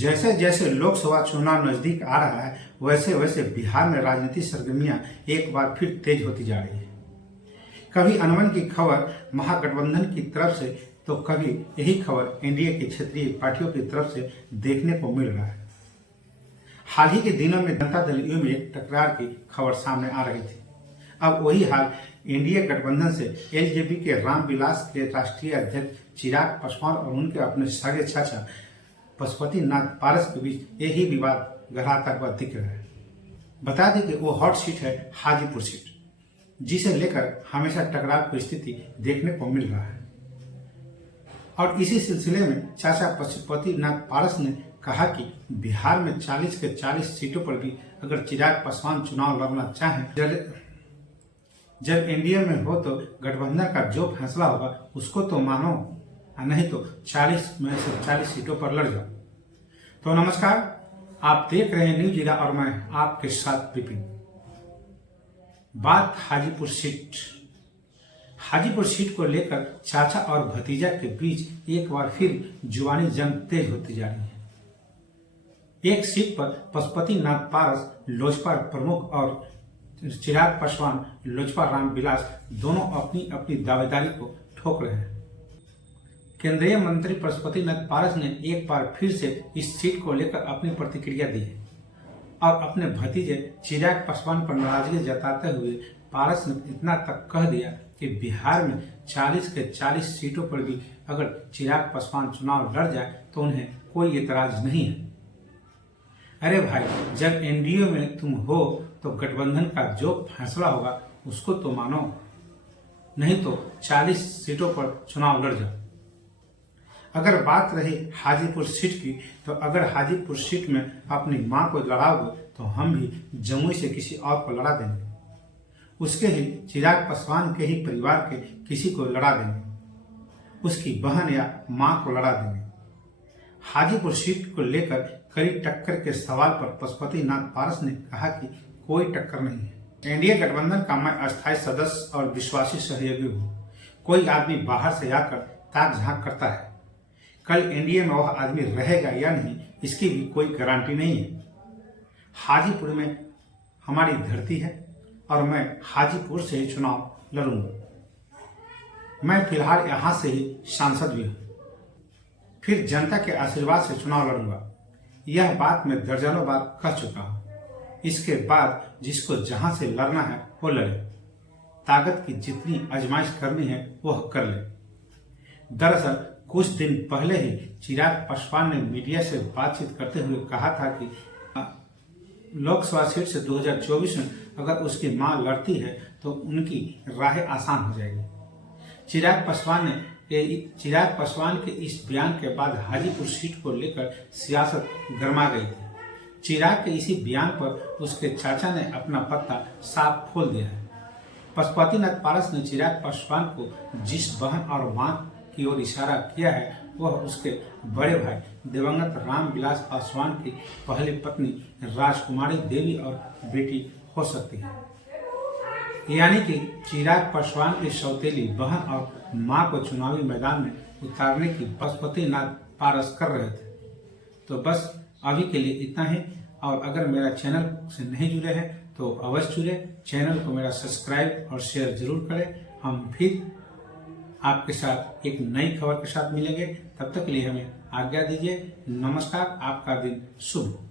जैसे जैसे लोकसभा चुनाव नजदीक आ रहा है वैसे वैसे बिहार में राजनीतिक सरगर्मियां एक बार फिर तेज होती जा रही है। कभी अनबन की खबर महागठबंधन की तरफ से तो कभी यही खबर एनडीए की क्षेत्रीय पार्टियों की तरफ से देखने को मिल रहा है। हाल ही के दिनों में जनता दल यू में एक टकरार की खबर सामने आ रही थी। अब वही हाल एनडीए गठबंधन से एलजेपी के रामविलास के राष्ट्रीय अध्यक्ष चिराग पासवान और उनके अपने सगे चाचा पशुपति नाथ पारस के बीच यही विवाद गहराता हुआ दिख रहा है। बता दें कि वो हॉट सीट है हाजीपुर सीट, जिसे लेकर हमेशा टकराव की स्थिति देखने को मिल रहा है। और इसी सिलसिले में चाचा पशुपति नाथ पारस ने कहा कि बिहार में 40 के 40 सीटों पर भी अगर चिराग पासवान चुनाव लड़ना चाहें, जब एनडीए में हो तो गठबंधन का जो फैसला होगा उसको तो मानो, नहीं तो 40 में से 40 सीटों पर लड़ जाओ। तो नमस्कार, आप देख रहे हैं न्यूज जिला और मैं आपके साथ विपिन। बात हाजीपुर सीट को लेकर चाचा और भतीजा के बीच एक बार फिर जुबानी जंग तेज होती जा रही है। एक सीट पर पशुपति नाथ पारस लोजपा प्रमुख और चिराग पासवान लोजपा रामविलास दोनों अपनी अपनी दावेदारी को ठोक रहे हैं। केंद्रीय मंत्री पशुपति नाथ पारस ने एक बार फिर से इस सीट को लेकर अपनी प्रतिक्रिया दी है और अपने भतीजे चिराग पासवान पर नाराजगी जताते हुए पारस ने इतना तक कह दिया कि बिहार में 40 के 40 सीटों पर भी अगर चिराग पासवान चुनाव लड़ जाए तो उन्हें कोई एतराज नहीं है। अरे भाई, जब एनडीए में तुम हो तो गठबंधन का जो फैसला होगा उसको तो मानो, नहीं तो 40 सीटों पर चुनाव लड़ जाओ। अगर बात रही हाजीपुर सीट की, तो अगर हाजीपुर सीट में अपनी मां को लड़ाओगे तो हम भी जमुई से किसी और को लड़ा देंगे, उसके ही चिराग पासवान के ही परिवार के किसी को लड़ा देंगे, उसकी बहन या मां को लड़ा देंगे। हाजीपुर सीट को लेकर कड़ी टक्कर के सवाल पर पशुपति नाथ पारस ने कहा कि कोई टक्कर नहीं है। एनडीए गठबंधन का मैं अस्थायी सदस्य और विश्वासी सहयोगी हूँ। कोई आदमी बाहर से आकर ताक झांक करता है, कल एनडीए में वह आदमी रहेगा या नहीं इसकी भी कोई गारंटी नहीं है। हाजीपुर में हमारी धरती है और मैं हाजीपुर से ही चुनाव लड़ूंगा। मैं फिलहाल यहाँ से ही सांसद भी हूँ, फिर जनता के आशीर्वाद से चुनाव लड़ूंगा। यह बात मैं दर्जनों बार कह चुका हूँ। इसके बाद जिसको जहां से लड़ना है वो लड़े, ताकत की जितनी आजमाइश करनी है वह कर ले। दरअसल कुछ दिन पहले ही चिराग पासवान ने मीडिया से बातचीत करते हुए कहा था कि लोकसभा सीट से 2024 में अगर उसकी मां लड़ती है तो उनकी राह आसान हो जाएगी। चिराग पासवान के इस बयान के बाद हाजीपुर सीट को लेकर सियासत गर्मा गई थी। चिराग के इसी बयान पर उसके चाचा ने अपना पत्ता साफ खोल दिया है। पशुपति नाथ पारस ने चिराग पासवान को जिस बहन और मां की ओर इशारा किया है वह उसके बड़े भाई दिवंगत रामविलास पासवान की पहली पत्नी राजकुमारी देवी और बेटी हो सकती है। यानी कि चिराग पासवान की सौतेली बहन और मां को चुनावी मैदान में उतारने की पशुपति नाथ पारस कर रहे थे। तो बस अभी के लिए इतना ही, और अगर मेरा चैनल से नहीं जुड़े हैं तो अवश्य जुड़े, चैनल को मेरा सब्सक्राइब और शेयर जरूर करें। हम फिर आपके साथ एक नई खबर के साथ मिलेंगे, तब तक के लिए हमें आज्ञा दीजिए। नमस्कार, आपका दिन शुभ हो।